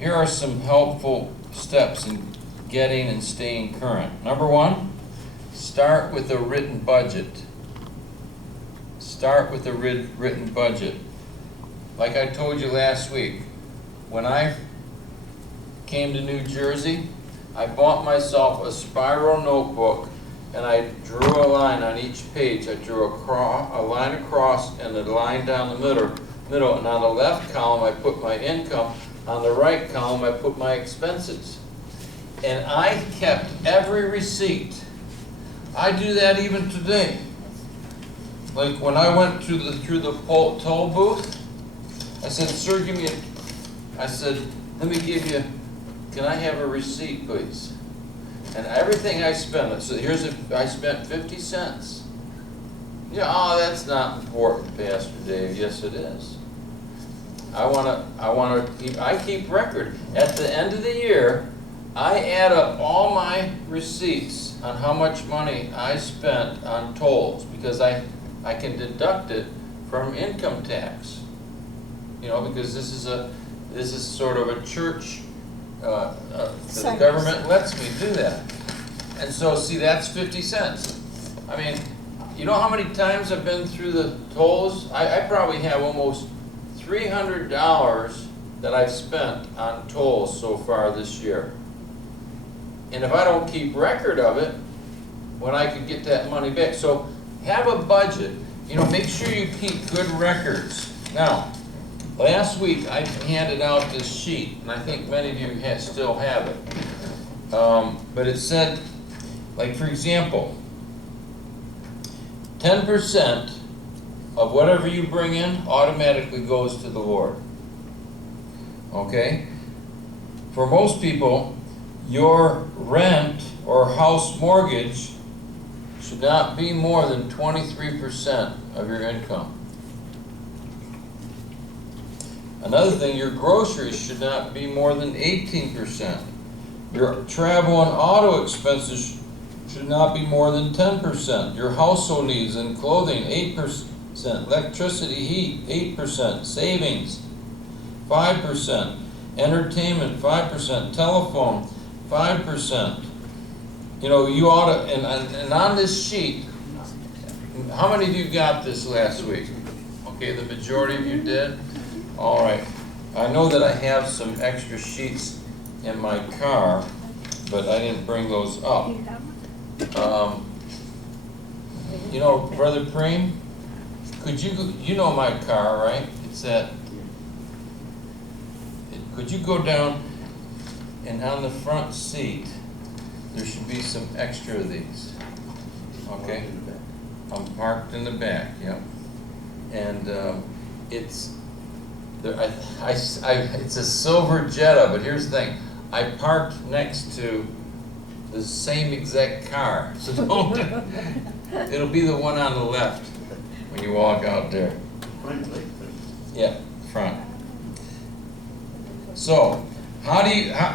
here are some helpful steps in getting and staying current. Number one, start with a written budget. Start with a written budget. Like I told you last week, when I came to New Jersey, I bought myself a spiral notebook and I drew a line on each page. I drew a line across and a line down the middle, and on the left column I put my income, on the right column I put my expenses. And I kept every receipt. I do that even today. Like when I went through the toll booth, I said, "Sir, I said, let me give you, can I have a receipt, please?" And everything I spent, so I spent 50 cents. Yeah, oh, that's not important, Pastor Dave. Yes, it is. I keep record. At the end of the year, I add up all my receipts on how much money I spent on tolls, because I can deduct it from income tax. You know, because this is sort of a church. The government lets me do that. And so, see, that's 50 cents. I mean, you know how many times I've been through the tolls? I probably have almost $300 that I've spent on tolls so far this year. And if I don't keep record of it, when I could get that money back. So have a budget. You know, make sure you keep good records. Now, last week I handed out this sheet, and I think many of you still have it. But it said, like for example, 10% of whatever you bring in automatically goes to the Lord. Okay? For most people, your rent or house mortgage should not be more than 23% of your income. Another thing, your groceries should not be more than 18%. Your travel and auto expenses should not be more than 10%. Your household needs and clothing, 8%. Electricity, heat, 8%. Savings, 5%. Entertainment, 5%. Telephone, 5%. You know, you ought to, and on this sheet, how many of you got this last week? Okay, the majority of you did? All right. I know that I have some extra sheets in my car, but I didn't bring those up. You know, Brother Preem, you know my car, right? It's that, could you go down and on the front seat, there should be some extra of these, okay? I'm parked in the back, yep. And it's a silver Jetta, but here's the thing. I parked next to the same exact car, so don't. It'll be the one on the left when you walk out there. Yeah, front. So,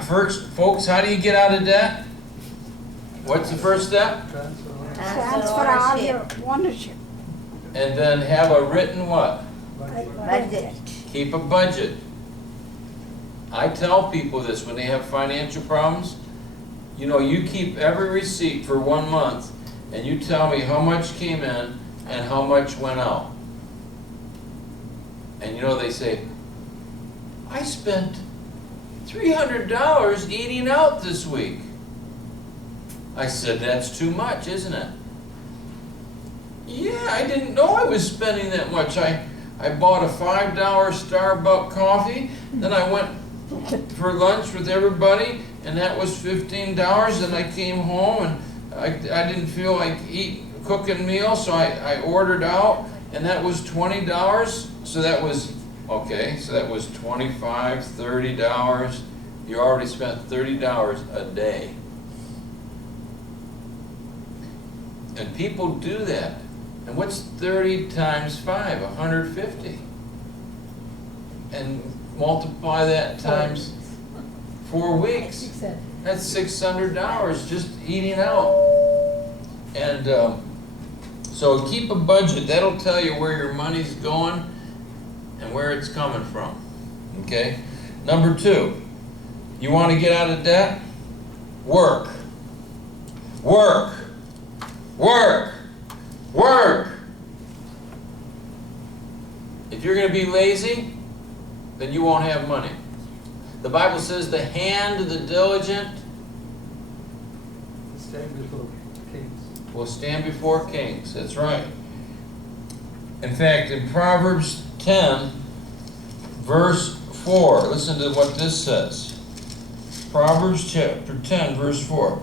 first, folks, how do you get out of debt? What's the first step? Transfer all your ownership. And then have a written what? Budget. Keep a budget. I tell people this when they have financial problems. You know, you keep every receipt for 1 month and you tell me how much came in and how much went out. And you know, they say, I spent $300 eating out this week. I said, that's too much, isn't it? Yeah, I didn't know I was spending that much. I bought a $5 Starbucks coffee, then I went for lunch with everybody, and that was $15, and I came home, and I didn't feel like cooking meals, so I ordered out, and that was $20, so that was, okay, so that was $25, $30. You already spent $30 a day. And people do that. And what's 30 times 5? 150. And multiply that times 4 weeks. That's $600 just eating out. And so keep a budget. That'll tell you where your money's going and where it's coming from. Okay? Number 2, You want to get out of debt? Work. Work. Work. Work. If you're going to be lazy, then you won't have money. The Bible says the hand of the diligent will stand before kings. That's right. In fact, in Proverbs 10, verse 4, listen to what this says. Proverbs chapter 10, verse 4.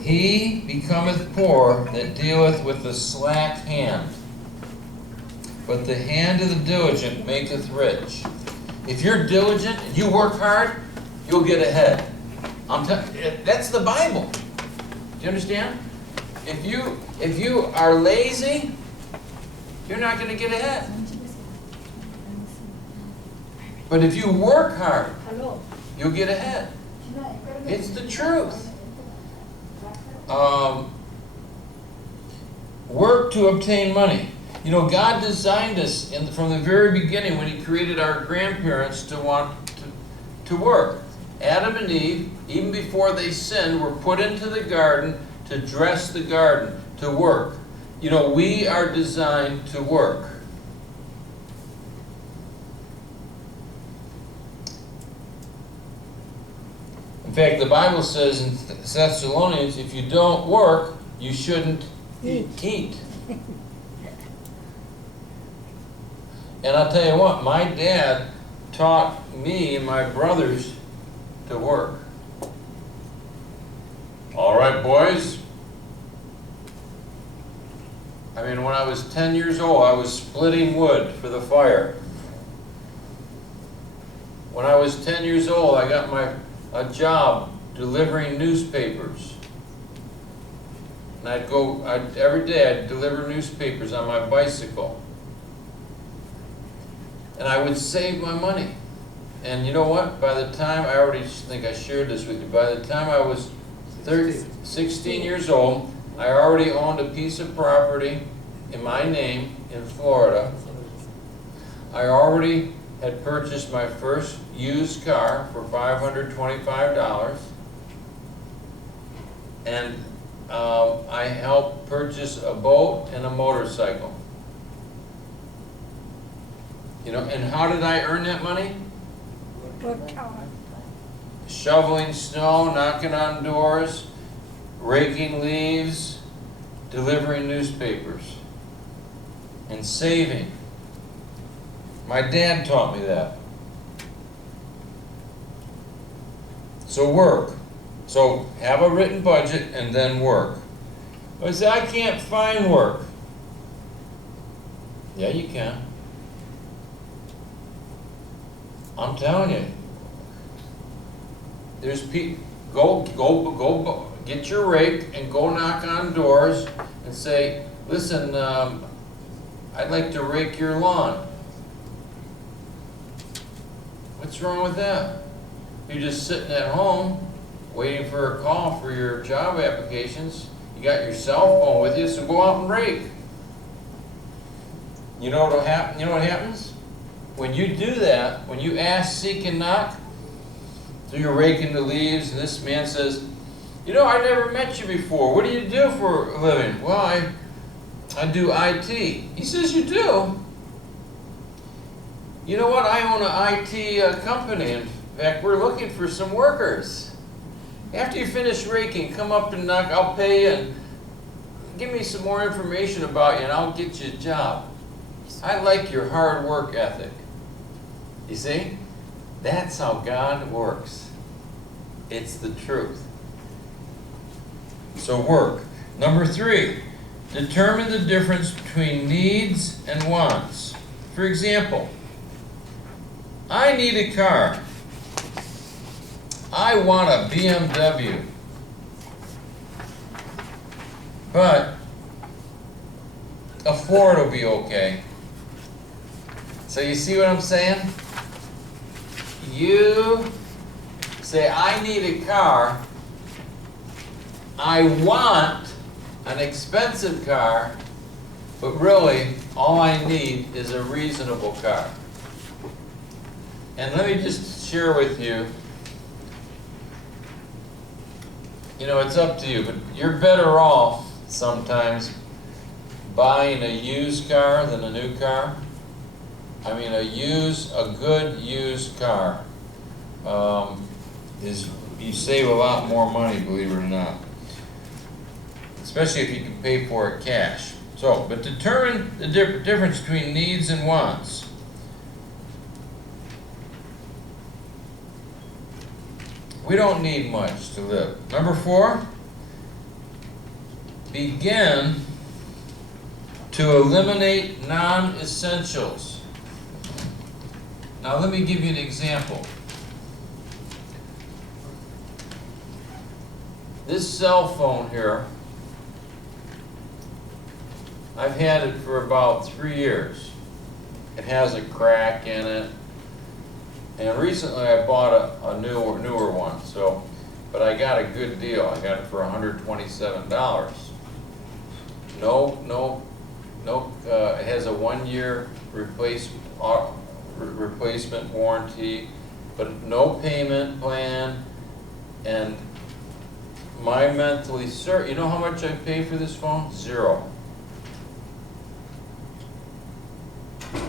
He becometh poor that dealeth with the slack hand, but the hand of the diligent maketh rich. If you're diligent and you work hard, you'll get ahead. That's the Bible. Do you understand? If you are lazy, you're not going to get ahead. But if you work hard, you'll get ahead. It's the truth. Work to obtain money. You know, God designed us from the very beginning when He created our grandparents to want to work. Adam and Eve, even before they sinned, were put into the garden to dress the garden, to work. You know, we are designed to work. In fact, the Bible says in Thessalonians, if you don't work, you shouldn't eat. And I'll tell you what, my dad taught me and my brothers to work. All right, boys. I mean, when I was 10 years old, I was splitting wood for the fire. When I was 10 years old, I got a job delivering newspapers. And every day I'd deliver newspapers on my bicycle. And I would save my money. And you know what? By the time, I already think I shared this with you, by the time I was 16 years old, I already owned a piece of property in my name in Florida. I already had purchased my first used car for $525. And I helped purchase a boat and a motorcycle. You know, and how did I earn that money? Shoveling snow, knocking on doors, raking leaves, delivering newspapers, and saving. My dad taught me that. So work. So have a written budget and then work. But I say, I can't find work. Yeah, you can. I'm telling you. There's people, go, get your rake and go knock on doors and say, listen, I'd like to rake your lawn. What's wrong with that? You're just sitting at home waiting for a call for your job applications. You got your cell phone with you, so go out and rake. You know what'll happen? You know what happens? When you do that, when you ask, seek, and knock, so you're raking the leaves, and this man says, you know, I never met you before. What do you do for a living? Well, I do IT. He says, you do? You know what? I own an IT company. In fact, we're looking for some workers. After you finish raking, come up and knock. I'll pay you and give me some more information about you, and I'll get you a job. I like your hard work ethic. You see? That's how God works. It's the truth. So work. Number 3, determine the difference between needs and wants. For example, I need a car. I want a BMW. But a Ford will be okay. So you see what I'm saying? You say, I need a car. I want an expensive car, but really, all I need is a reasonable car. And let me just share with you you know, it's up to you, but you're better off sometimes buying a used car than a new car. I mean, a good used car you save a lot more money, believe it or not. Especially if you can pay for it cash. So, but determine the difference between needs and wants. We don't need much to live. Number 4, begin to eliminate non-essentials. Now let me give you an example. This cell phone here, I've had it for about 3 years. It has a crack in it. And recently I bought a newer one, but I got a good deal. I got it for $127. It has a 1-year replacement warranty, but no payment plan, and my monthly, you know how much I pay for this phone? 0. You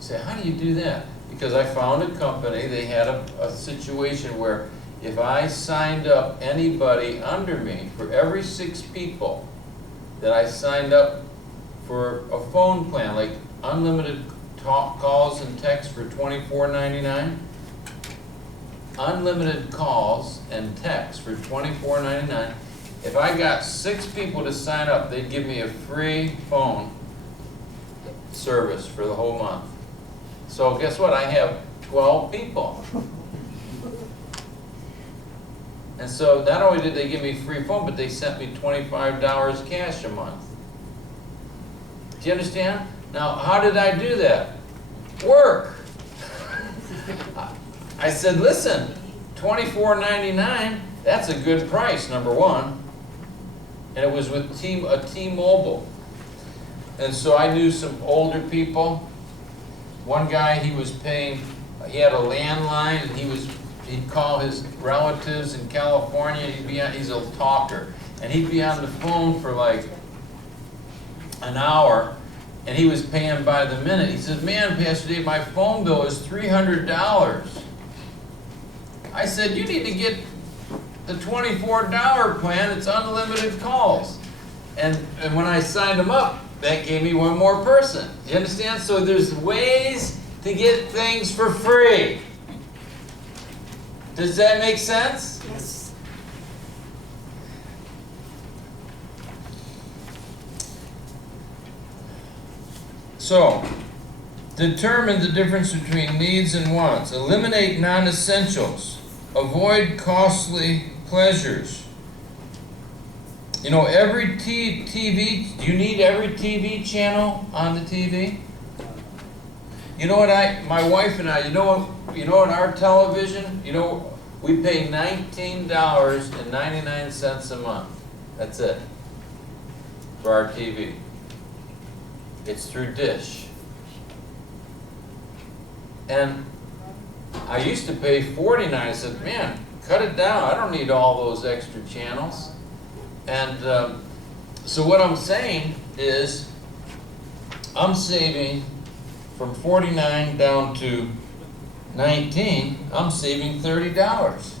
say, how do you do that? Because I found a company, they had a situation where if I signed up anybody under me, for every 6 people that I signed up for a phone plan, like unlimited calls and texts for $24.99, unlimited calls and texts for $24.99, if I got 6 people to sign up, they'd give me a free phone service for the whole month. So guess what? I have 12 people. And so not only did they give me free phone, but they sent me $25 cash a month. Do you understand? Now, how did I do that? Work. I said, listen, $24.99, that's a good price, number 1. And it was with T-Mobile. And so I knew some older people. One guy, he had a landline, and he'd call his relatives in California, and he's a talker. And he'd be on the phone for like an hour, and he was paying by the minute. He said, man, Pastor Dave, my phone bill is $300. I said, you need to get the $24 plan. It's unlimited calls. And when I signed him up, that gave me one more person. You understand? So there's ways to get things for free. Does that make sense? Yes. So, determine the difference between needs and wants. Eliminate non-essentials. Avoid costly pleasures. You know, every TV, do you need every TV channel on the TV? You know what my wife and I, you know what our television, we pay $19.99 a month. That's it. For our TV. It's through Dish. And I used to pay $49. I said, man, cut it down. I don't need all those extra channels. And so what I'm saying is, I'm saving from $49 down to $19. I'm saving $30.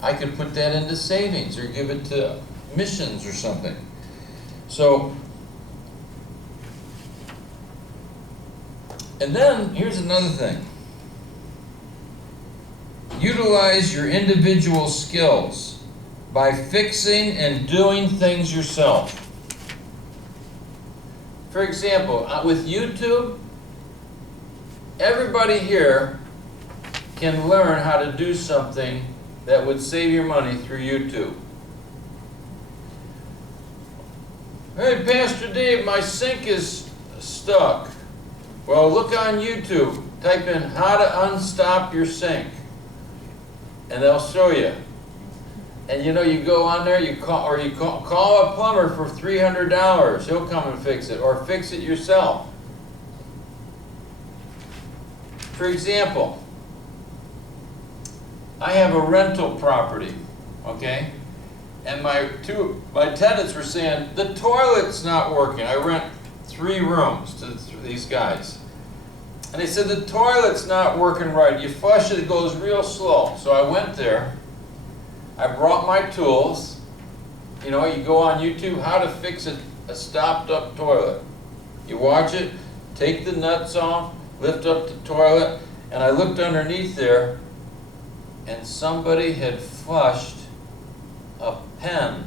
I could put that into savings or give it to missions or something. So, and then here's another thing. Utilize your individual skills by fixing and doing things yourself. For example, with YouTube, everybody here can learn how to do something that would save your money through YouTube. Hey, Pastor Dave, my sink is stuck. Well, look on YouTube. Type in how to unstop your sink. And they'll show you. And you go on there, you call a plumber for $300. He'll come and fix it, or fix it yourself. For example, I have a rental property, okay? And my tenants were saying, the toilet's not working. I rent 3 rooms to these guys. And they said, the toilet's not working right. You flush it, it goes real slow. So I went there. I brought my tools. You know, you go on YouTube, how to fix a stopped up toilet. You watch it, take the nuts off, lift up the toilet, and I looked underneath there, and somebody had flushed a pen,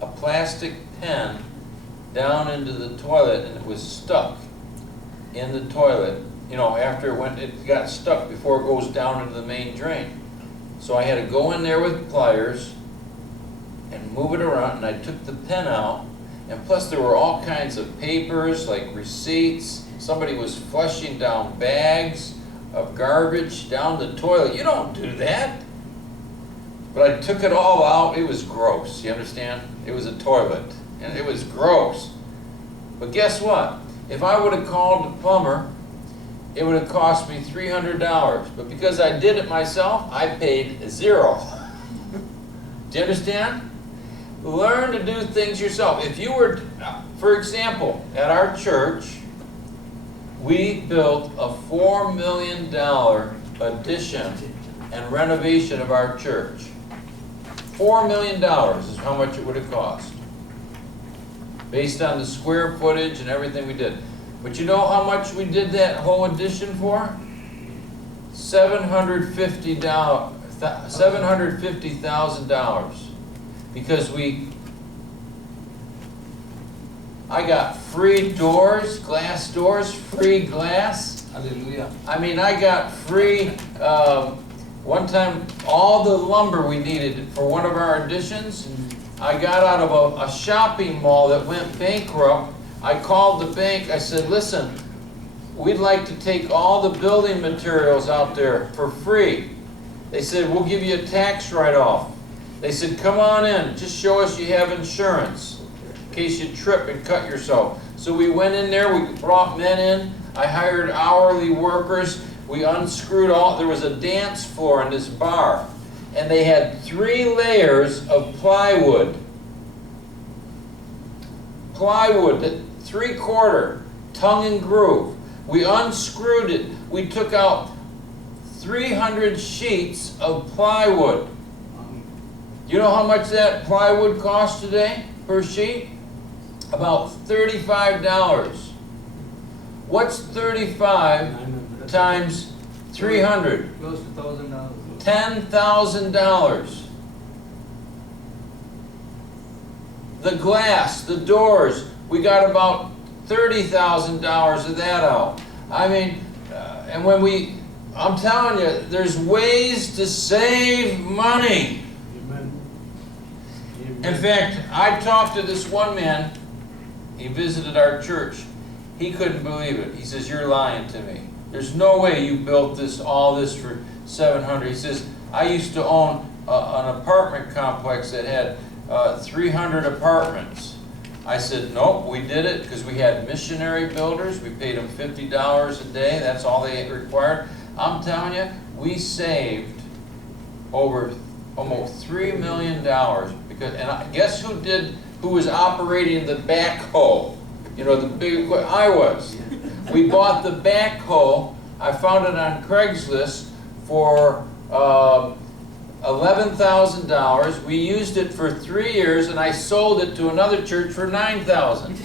a plastic pen, down into the toilet, and it was stuck in the toilet. You know, after it got stuck before it goes down into the main drain. So I had to go in there with pliers and move it around, and I took the pen out, and plus there were all kinds of papers, like receipts. Somebody was flushing down bags of garbage down the toilet. You don't do that. But I took it all out. It was gross, you understand? It was a toilet, and it was gross. But guess what? If I would have called the plumber, it would have cost me $300. But because I did it myself, I paid $0. Do you understand? Learn to do things yourself. If you were, for example, at our church, we built a $4 million addition and renovation of our church. $4 million is how much it would have cost, based on the square footage and everything we did. But you know how much we did that whole addition for? $750,000. Because I got free doors, glass doors, free glass. Hallelujah. I mean, I got free, one time, all the lumber we needed for one of our additions, I got out of a shopping mall that went bankrupt. I called the bank, I said, listen, we'd like to take all the building materials out there for free. They said, we'll give you a tax write-off. They said, come on in, just show us you have insurance in case you trip and cut yourself. So we went in there, we brought men in, I hired hourly workers, we unscrewed there was a dance floor in this bar, and they had 3 layers of plywood. Plywood, 3/4, tongue and groove. We unscrewed it, we took out 300 sheets of plywood. You know how much that plywood costs today per sheet? About $35. What's 35 times 300? Close to $1,000. $10,000. The glass, the doors, we got about $30,000 of that out. I mean, and I'm telling you, there's ways to save money. In fact, I talked to this one man, he visited our church. He couldn't believe it. He says, you're lying to me. There's no way you built all this for $700. He says, I used to own an apartment complex that had 300 apartments. I said, nope, we did it because we had missionary builders. We paid them $50 a day. That's all they required. I'm telling you, we saved over almost $3 million. Guess who was operating the backhoe? You know, the big, I was. We bought the backhoe, I found it on Craigslist for $11,000. We used it for 3 years, and I sold it to another church for $9,000.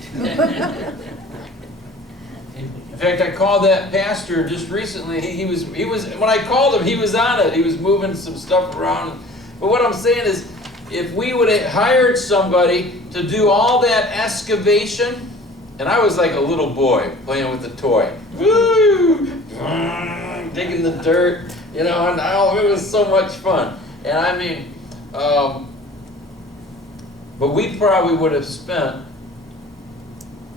In fact, I called that pastor just recently. He was when I called him, he was on it. He was moving some stuff around. But what I'm saying is, if we would have hired somebody to do all that excavation, and I was like a little boy playing with the toy, woo, digging the dirt, you know, and it was so much fun. And I mean, but we probably would have spent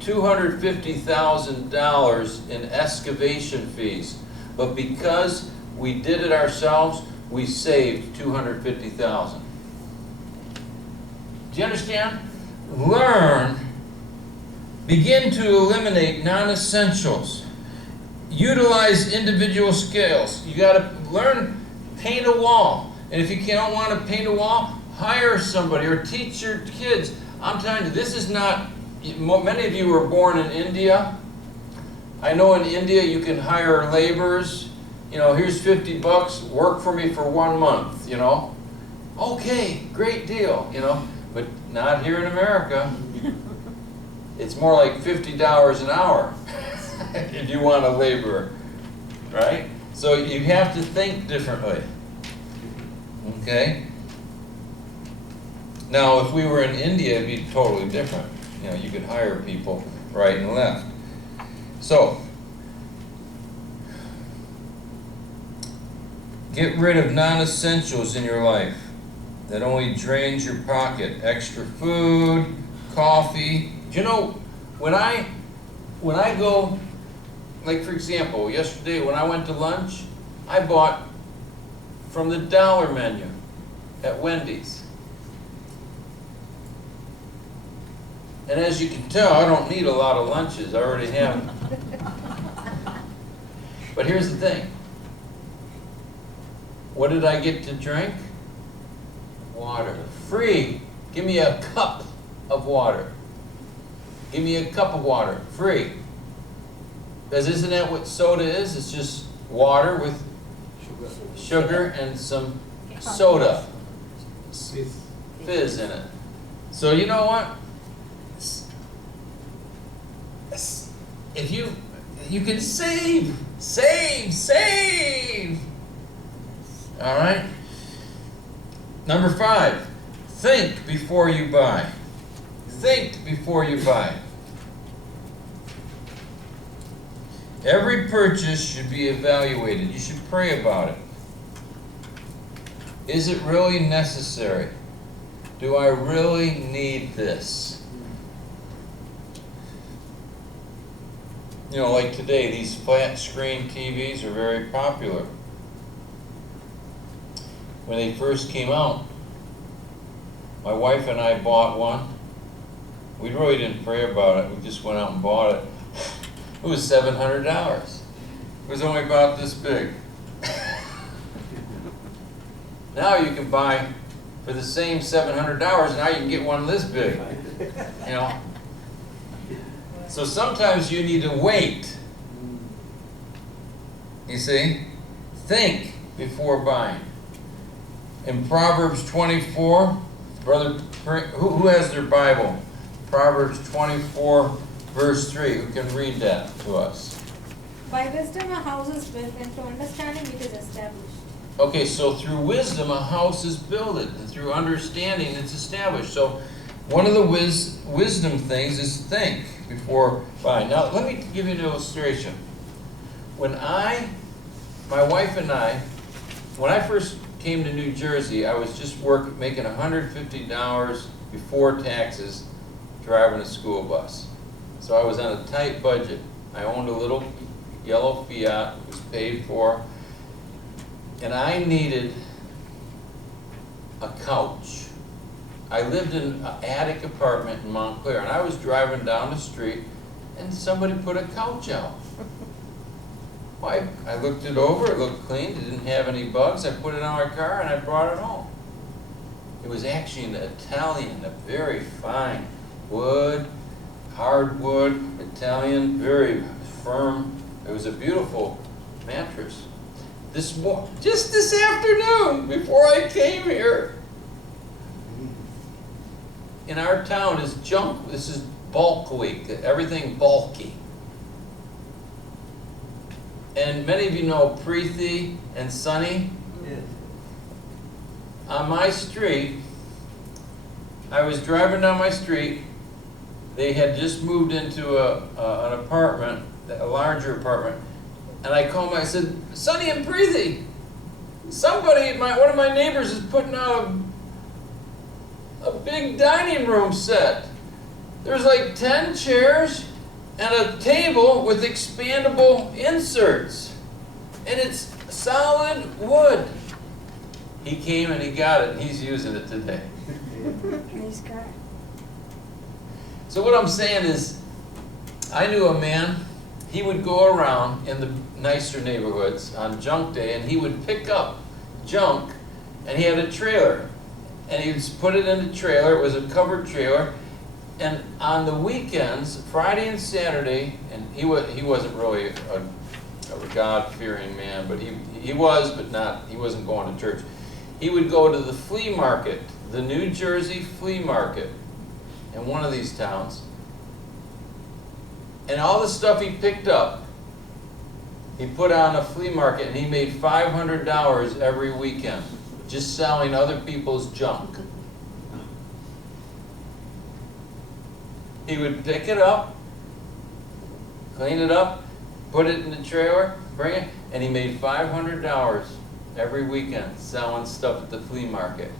$250,000 in excavation fees, but because we did it ourselves, we saved $250,000. Do you understand? Learn, begin to eliminate non-essentials. Utilize individual skills. You got to learn, paint a wall. And if you don't want to paint a wall, hire somebody or teach your kids. I'm telling you, this is not, many of you were born in India. I know in India you can hire laborers. You know, here's 50 bucks, work for me for 1 month, you know. Okay, great deal, you know, but not here in America. It's more like $50 an hour if you want a laborer, right? So you have to think differently, okay? Now, if we were in India, it'd be totally different. You know, you could hire people right and left. So, get rid of non-essentials in your life that only drains your pocket. Extra food, coffee. You know, when I go, like for example, yesterday when I went to lunch, I bought from the dollar menu at Wendy's. And as you can tell, I don't need a lot of lunches. I already have them. But here's the thing. What did I get to drink? Water. Free. Give me a cup of water. Give me a cup of water. Free. Because isn't that what soda is? It's just water with sugar and some soda. Fizz in it. So you know what? If you can save. All right? Number 5, think before you buy. Think before you buy. Every purchase should be evaluated. You should pray about it. Is it really necessary? Do I really need this? You know, like today, these flat screen TVs are very popular. When they first came out, my wife and I bought one. We really didn't pray about it. We just went out and bought it. It was $700. It was only about this big. Now you can buy, for the same $700, now you can get one this big. You know? So sometimes you need to wait. You see? Think before buying. In Proverbs 24, brother, who has their Bible? Proverbs 24, verse 3. Who can read that to us? By wisdom a house is built, and through understanding it is established. Okay, so through wisdom a house is built, and through understanding it's established. So one of the wisdom things is think before buying. Now let me give you an illustration. When my wife and I, when I first came to New Jersey, I was just making $150 before taxes driving a school bus. So I was on a tight budget. I owned a little yellow Fiat, it was paid for, and I needed a couch. I lived in an attic apartment in Montclair, and I was driving down the street, and somebody put a couch out. Well, I looked it over, it looked clean, it didn't have any bugs. I put it on my car and I brought it home. It was actually an Italian, a very fine wood, hardwood, Italian, very firm. It was a beautiful mattress. Just this afternoon, before I came here, in our town is junk, this is bulk week, everything bulky. And many of you know Preeti and Sunny. Yes. On my street, I was driving down my street. They had just moved into an apartment, a larger apartment. And I called them, I said, Sunny and Preeti, somebody, one of my neighbors is putting out a big dining room set. There's like 10 chairs and a table with expandable inserts. And it's solid wood. He came and he got it, and he's using it today. Praise God. So what I'm saying is, I knew a man, he would go around in the nicer neighborhoods on junk day, and he would pick up junk and he had a trailer. And he would put it in the trailer. It was a covered trailer. And on the weekends, Friday and Saturday, and he wasn't really a God-fearing man, but he was, but not, he wasn't going to church. He would go to the flea market, the New Jersey flea market, in one of these towns. And all the stuff he picked up, he put on a flea market, and he made $500 every weekend, just selling other people's junk. He would pick it up, clean it up, put it in the trailer, bring it, and he made $500 every weekend selling stuff at the flea market.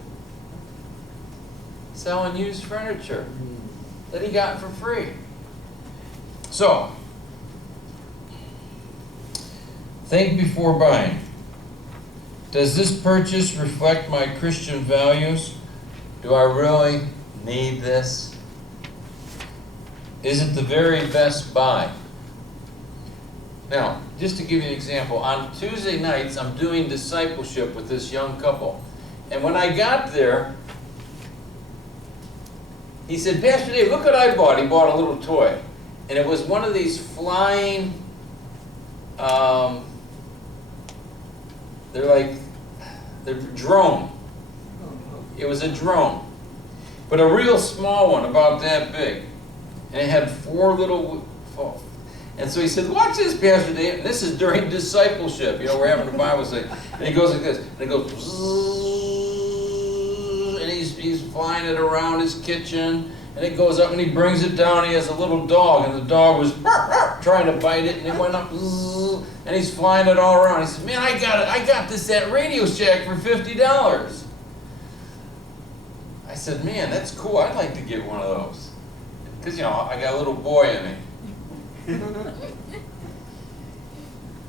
Selling used furniture that he got for free. So, think before buying. Does this purchase reflect my Christian values? Do I really need this? Is it the very best buy? Now, just to give you an example, on Tuesday nights, I'm doing discipleship with this young couple. And when I got there, he said, Pastor Dave, look what I bought. He bought a little toy. And it was one of these flying, they're drone. It was a drone. But a real small one, about that big. And it had 4 little. And so he said, watch this, Pastor Dave. And this is during discipleship. You know, we're having a Bible study. And he goes like this. And it goes, and he's flying it around his kitchen. And it goes up and he brings it down. He has a little dog. And the dog was trying to bite it. And it went up. And he's flying it all around. He said, man, I got this at Radio Shack for $50. I said, man, that's cool. I'd like to get one of those. Because, you know, I got a little boy in me.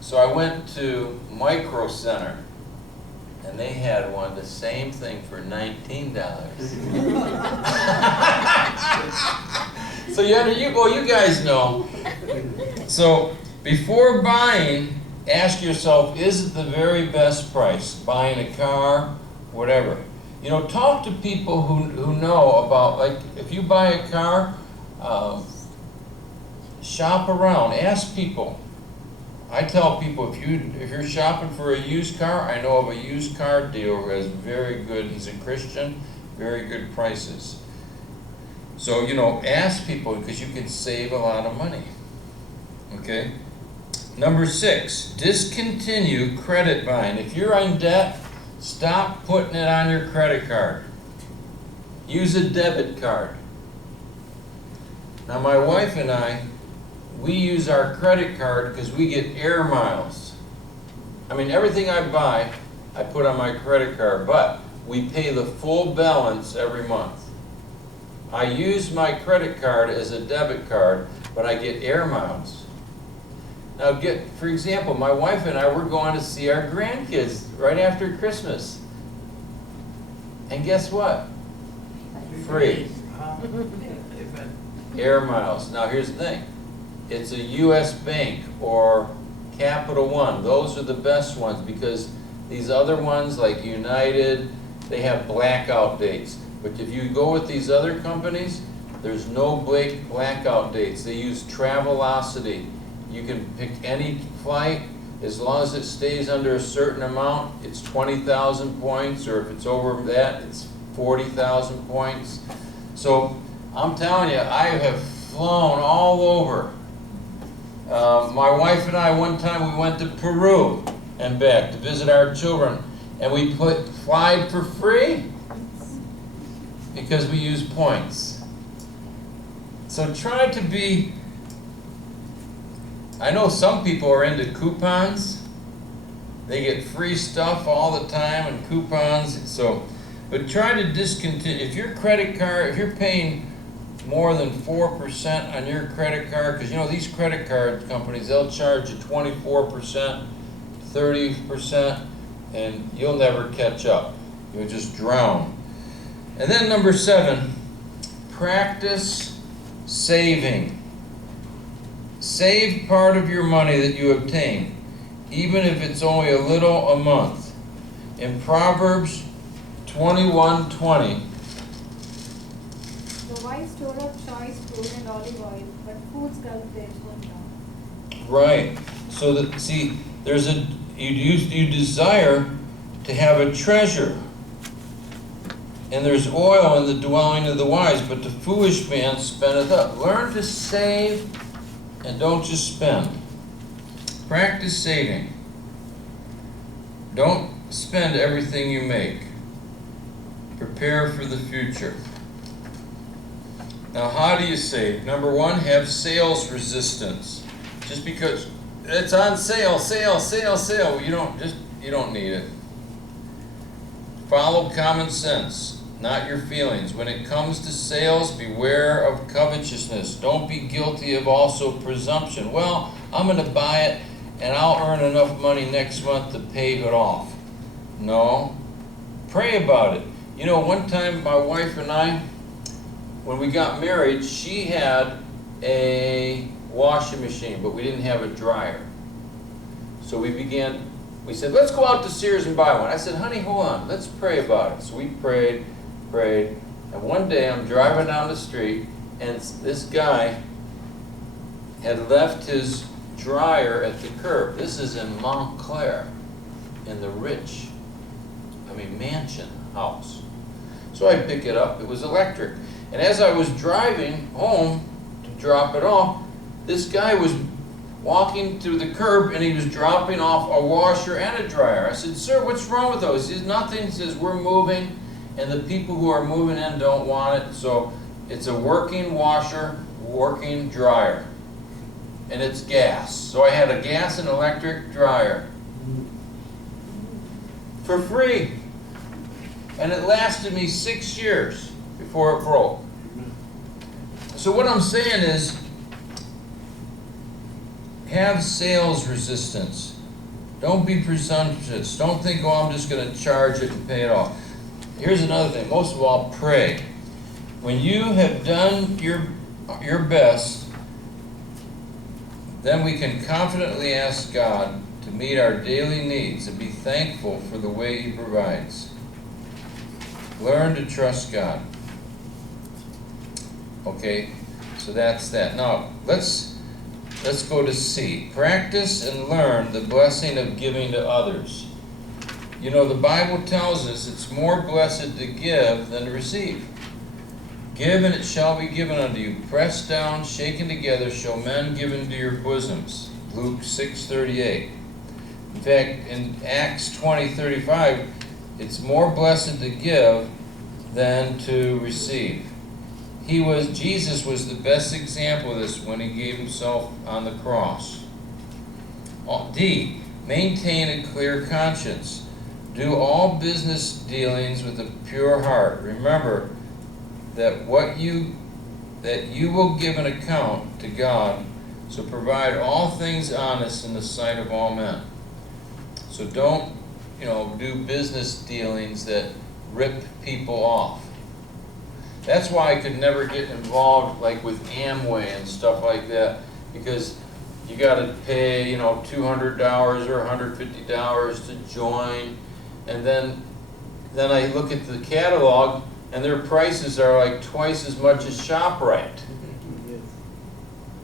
So I went to Micro Center, and they had one, the same thing for $19. So you guys know. So before buying, ask yourself, is it the very best price? Buying a car, whatever. You know, talk to people who know about, like, if you buy a car, shop around, ask people. I tell people, if you're shopping for a used car, I know of a used car dealer who has very good, he's a Christian, very good prices. So, you know, ask people because you can save a lot of money. Okay? Number 6, discontinue credit buying. If you're in debt, stop putting it on your credit card. Use a debit card. Now, my wife and I, we use our credit card because we get air miles. I mean, everything I buy, I put on my credit card, but we pay the full balance every month. I use my credit card as a debit card, but I get air miles. Now, for example, my wife and I, we're going to see our grandkids right after Christmas. And guess what? Free. Air miles. Now, here's the thing. It's a U.S. Bank or Capital One. Those are the best ones because these other ones like United, they have blackout dates. But if you go with these other companies, there's no blackout dates. They use Travelocity. You can pick any flight. As long as it stays under a certain amount, it's 20,000 points, or if it's over that, it's 40,000 points. So I'm telling you, I have flown all over. My wife and I, one time we went to Peru and back to visit our children, and we flied for free because we use points. So try to be, I know some people are into coupons. They get free stuff all the time and coupons. So, but try to discontinue. If your credit card, if you're paying more than 4% on your credit card, because you know these credit card companies, they'll charge you 24%, 30%, and you'll never catch up. You'll just drown. And then number 7, practice saving. Save part of your money that you obtain, even if it's only a little a month. In Proverbs 21:20. The wife stored up choice food and olive oil, but foods gulped their food down. Right. So that, see, there's a you desire to have a treasure. And there's oil in the dwelling of the wise, but the foolish man spendeth up. Learn to save and don't just spend. Practice saving. Don't spend everything you make. Prepare for the future. Now, how do you save? Number one, have sales resistance. Just because it's on sale, you don't need it. Follow common sense, not your feelings. When it comes to sales, beware of covetousness. Don't be guilty of also presumption. Well, I'm going to buy it and I'll earn enough money next month to pay it off. No. Pray about it. You know, one time my wife and I, when we got married, she had a washing machine, but we didn't have a dryer. So we said, let's go out to Sears and buy one. I said, honey, hold on, let's pray about it. So we prayed, and one day I'm driving down the street, and this guy had left his dryer at the curb. This is in Montclair, in the rich, mansion house. So I pick it up, it was electric. And as I was driving home to drop it off, this guy was walking to the curb and he was dropping off a washer and a dryer. I said, sir, what's wrong with those? He says, nothing. He says, we're moving and the people who are moving in don't want it. So it's a working washer, working dryer. And it's gas. So I had a gas and electric dryer for free. And it lasted me 6 years before it broke. So what I'm saying is, have sales resistance. Don't be presumptuous. Don't think, oh, I'm just going to charge it and pay it off. Here's another thing. Most of all, pray. When you have done your best, then we can confidently ask God to meet our daily needs and be thankful for the way He provides. Learn to trust God. Okay, so that's that. Now, let's go to C. Practice and learn the blessing of giving to others. You know, the Bible tells us it's more blessed to give than to receive. Give and it shall be given unto you. Pressed down, shaken together, shall men give into your bosoms. Luke 6:38. In fact, in Acts 20:35, it's more blessed to give than to receive. Jesus was the best example of this when He gave Himself on the cross. D, maintain a clear conscience. Do all business dealings with a pure heart. Remember that you will give an account to God, so provide all things honest in the sight of all men. So don't, do business dealings that rip people off. That's why I could never get involved like with Amway and stuff like that, because you got to pay, $200 or $150 to join, and then I look at the catalog and their prices are like twice as much as ShopRite.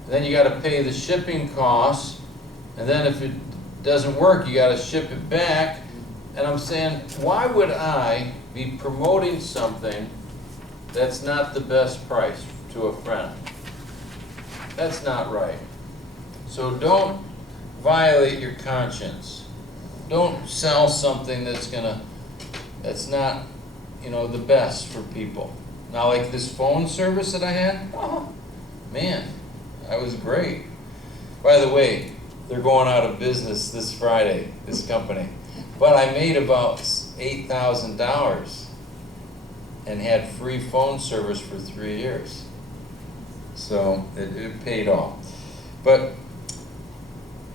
Then you got to pay the shipping costs, and then if it doesn't work, you got to ship it back. And I'm saying, why would I be promoting something that's not the best price to a friend? That's not right. So don't violate your conscience. Don't sell something that's not, the best for people. Now, like this phone service that I had, oh, man, that was great. By the way, they're going out of business this Friday, this company. But I made about $8,000 and had free phone service for 3 years. So it paid off. But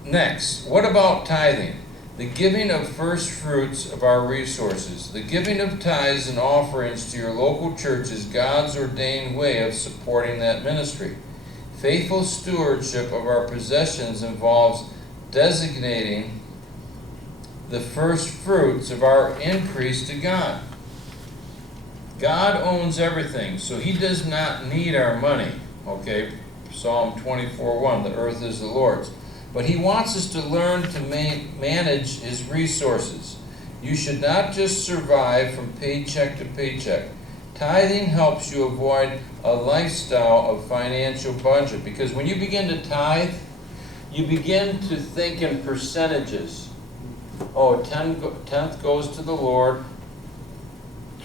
next, what about tithing? The giving of first fruits of our resources. The giving of tithes and offerings to your local church is God's ordained way of supporting that ministry. Faithful stewardship of our possessions involves designating the first fruits of our increase to God. God owns everything, so he does not need our money. Okay, Psalm 24:1, the earth is the Lord's. But he wants us to learn to manage his resources. You should not just survive from paycheck to paycheck. Tithing helps you avoid a lifestyle of financial budget, because when you begin to tithe, you begin to think in percentages. Oh, 10th goes to the Lord,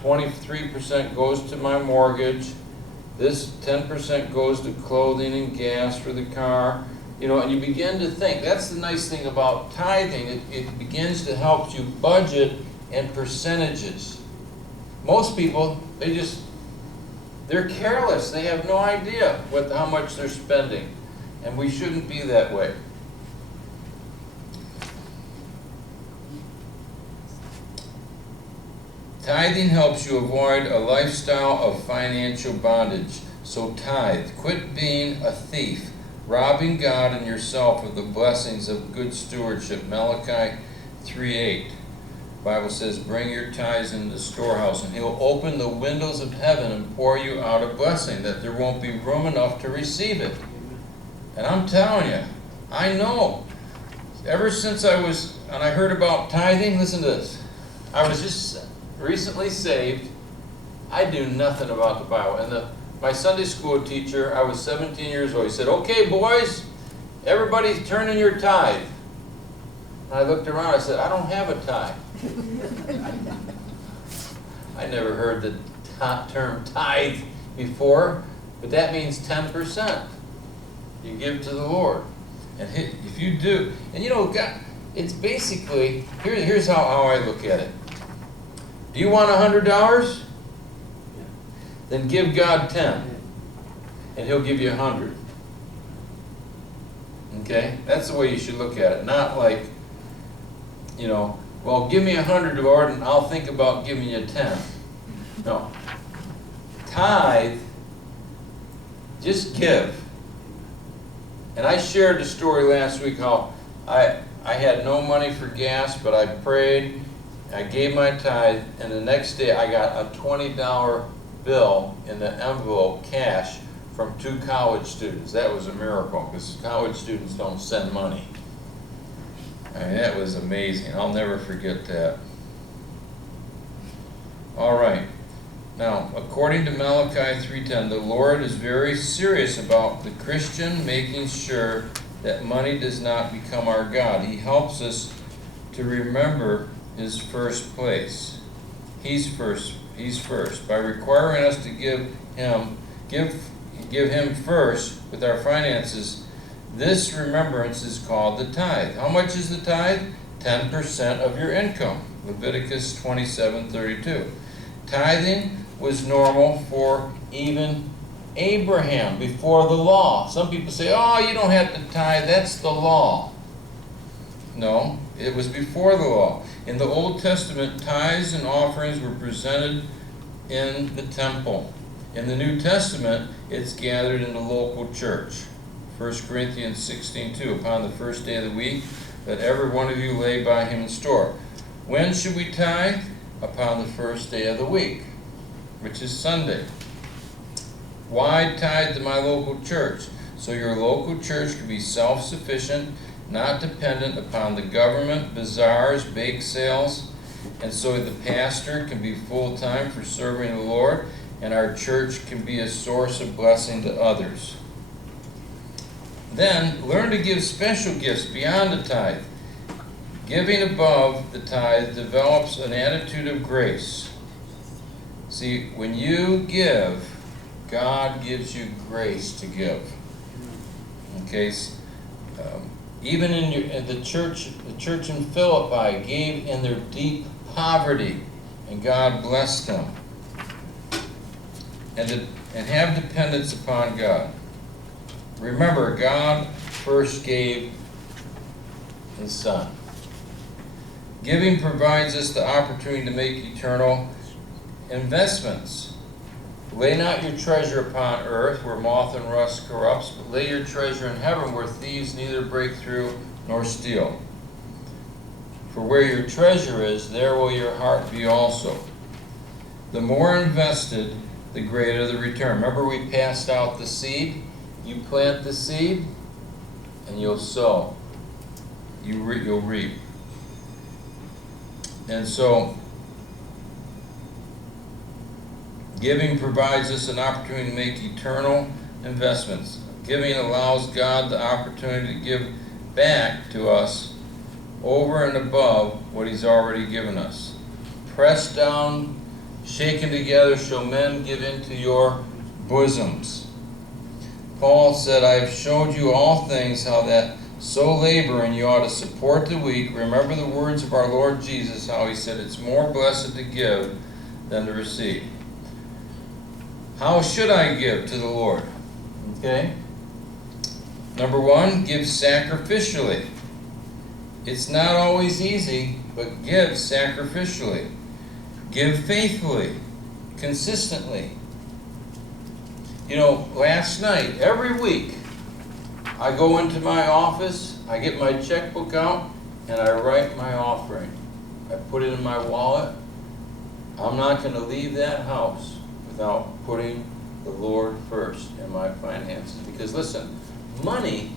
23% goes to my mortgage, this 10% goes to clothing and gas for the car. And you begin to think. That's the nice thing about tithing. It begins to help you budget in percentages. Most people, they're careless. They have no idea how much they're spending. And we shouldn't be that way. Tithing helps you avoid a lifestyle of financial bondage. So tithe. Quit being a thief, robbing God and yourself of the blessings of good stewardship. Malachi 3:8. The Bible says, bring your tithes into the storehouse, and he'll open the windows of heaven and pour you out a blessing that there won't be room enough to receive it. And I'm telling you, I know. Ever since I heard about tithing, listen to this. I was just recently saved. I knew nothing about the Bible. And my Sunday school teacher, I was 17 years old, he said, okay, boys, everybody turn in your tithe. And I looked around, I said, I don't have a tithe. I never heard the term tithe before, but that means 10%. You give to the Lord. And if you do, and God, it's basically, here's how I look at it. Do you want $100? Then give God 10, and he'll give you 100. Okay? That's the way you should look at it. Not like, well, give me 100, Lord, and I'll think about giving you 10. No. Tithe, just give. And I shared the story last week how I had no money for gas, but I prayed, I gave my tithe, and the next day I got a $20 bill in the envelope, cash, from 2 college students. That was a miracle, because college students don't send money. I mean, that was amazing. I'll never forget that. All right. Now, according to Malachi 3:10, the Lord is very serious about the Christian making sure that money does not become our God. He helps us to remember his first place. He's first by requiring us to give him first with our finances. This remembrance is called the tithe. How much is the tithe? 10% of your income. Leviticus 27:32. Tithing was normal for even Abraham before the law. Some people say, oh, you don't have to tithe, that's the law. No, it was before the law. In the Old Testament, tithes and offerings were presented in the temple. In the New Testament, it's gathered in the local church. 1 Corinthians 16:2, upon the first day of the week, let every one of you lay by him in store. When should we tithe? Upon the first day of the week, which is Sunday. Why tithe to my local church? So your local church can be self-sufficient, not dependent upon the government, bazaars, bake sales, and so the pastor can be full-time for serving the Lord, and our church can be a source of blessing to others. Then, learn to give special gifts beyond the tithe. Giving above the tithe develops an attitude of grace. See, when you give, God gives you grace to give. Okay, even in the church in Philippi gave in their deep poverty, and God blessed them. And have dependence upon God. Remember, God first gave his Son. Giving provides us the opportunity to make eternal investments. Lay not your treasure upon earth, where moth and rust corrupts, but lay your treasure in heaven, where thieves neither break through nor steal. For where your treasure is, there will your heart be also. The more invested, the greater the return. Remember we passed out the seed? You plant the seed, and you'll sow. You'll reap. And so, giving provides us an opportunity to make eternal investments. Giving allows God the opportunity to give back to us over and above what He's already given us. Pressed down, shaken together, shall men give into your bosoms. Paul said, I have showed you all things, how that so laboring you ought to support the weak. Remember the words of our Lord Jesus, how He said, it's more blessed to give than to receive. How should I give to the Lord? Okay. Number one, give sacrificially. It's not always easy, but give sacrificially. Give faithfully, consistently. You know, last night, every week, I go into my office, I get my checkbook out, and I write my offering. I put it in my wallet. I'm not going to leave that house without putting the Lord first in my finances. Because listen, money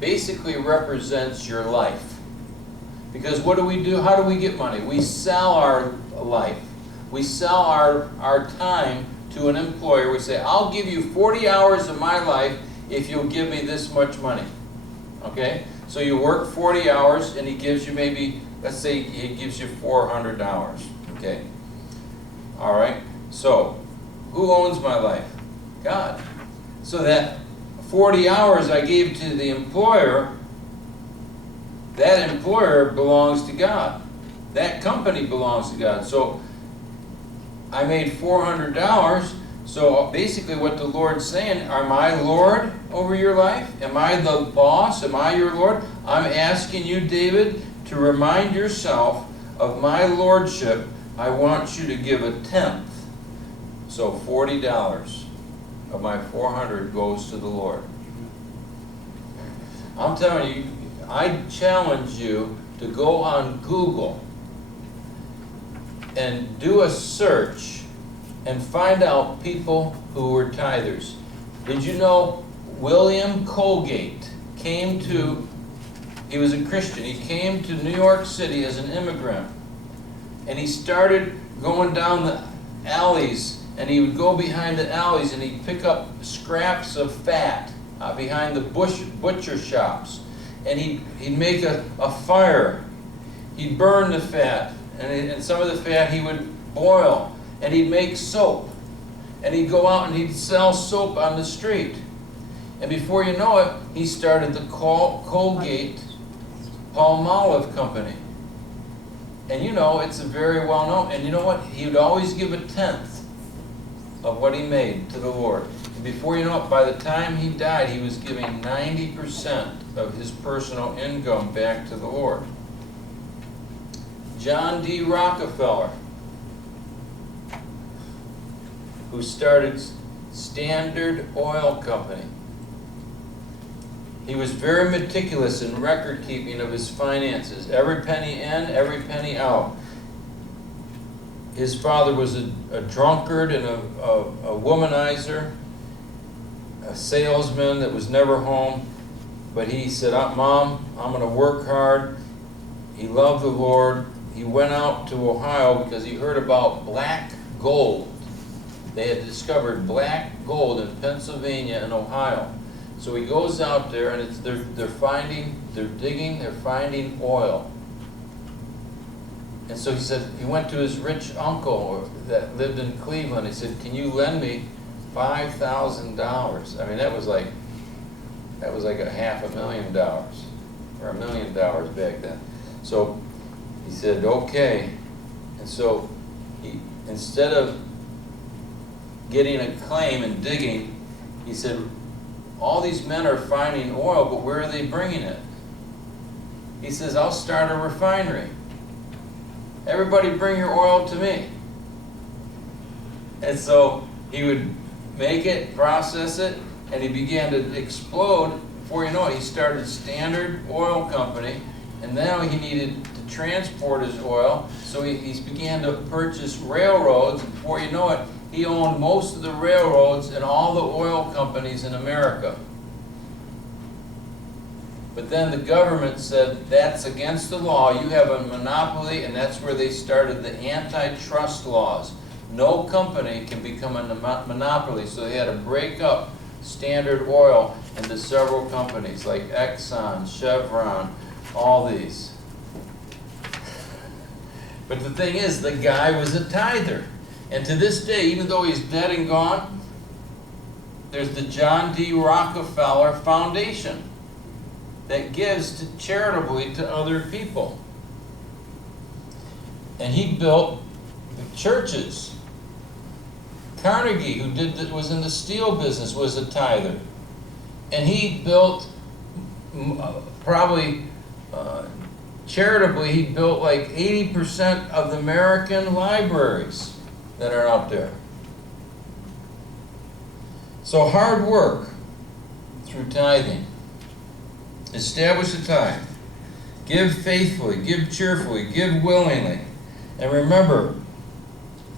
basically represents your life. Because what do we do? How do we get money? We sell our life. We sell our time to an employer. We say, I'll give you 40 hours of my life if you'll give me this much money. Okay? So you work 40 hours and he gives you maybe, let's say he gives you $400. Okay? All right? So, who owns my life? God. So that 40 hours I gave to the employer, that employer belongs to God. That company belongs to God. So I made $400. So basically what the Lord's saying, am I Lord over your life? Am I the boss? Am I your Lord? I'm asking you, David, to remind yourself of my lordship. I want you to give a tenth. So $40 of my 400 goes to the Lord. I'm telling you, I challenge you to go on Google and do a search and find out people who were tithers. Did you know William Colgate came to, he was a Christian, he came to New York City as an immigrant, and he started going down the alleys, and he would go behind the alleys and he'd pick up scraps of fat behind the butcher shops, and he'd make a fire. He'd burn the fat, and some of the fat he would boil, and he'd make soap, and he'd go out and he'd sell soap on the street. And before you know it, he started the Colgate Palmolive Company. And you know, it's a very well known, and you know what? He would always give a tenth of what he made to the Lord. And before you know it, by the time he died, he was giving 90% of his personal income back to the Lord. John D. Rockefeller, who started Standard Oil Company. He was very meticulous in record keeping of his finances, every penny in, every penny out. His father was a drunkard and a womanizer, a salesman that was never home. But he said, Mom, I'm going to work hard. He loved the Lord. He went out to Ohio because he heard about black gold. They had discovered black gold in Pennsylvania and Ohio. So he goes out there, and they're finding oil. And so he said, he went to his rich uncle that lived in Cleveland. He said, can you lend me $5,000? I mean, that was like $500,000 or $1 million back then. So he said, okay. And so he, instead of getting a claim and digging, he said, all these men are finding oil, but where are they bringing it? He says, I'll start a refinery. Everybody bring your oil to me. And so he would make it, process it, and he began to explode. Before you know it, he started Standard Oil Company, and now he needed to to transport his oil, so he began to purchase railroads. Before you know it, he owned most of the railroads and all the oil companies in America. But then the government said, that's against the law, you have a monopoly, and that's where they started the antitrust laws. No company can become a monopoly, so they had to break up Standard Oil into several companies like Exxon, Chevron, all these. But the thing is, the guy was a tither. And to this day, even though he's dead and gone, there's the John D. Rockefeller Foundation that gives charitably to other people. And he built the churches. Carnegie, was in the steel business, was a tither. And he built, charitably, he built like 80% of the American libraries that are out there. So hard work through tithing. Establish a tithe. Give faithfully, give cheerfully, give willingly. And remember,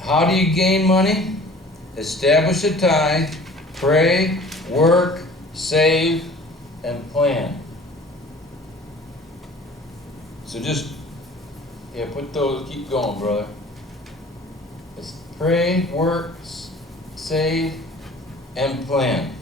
how do you gain money? Establish a tithe, pray, work, save, and plan. So just, put those, keep going, brother. It's pray, work, save, and plan.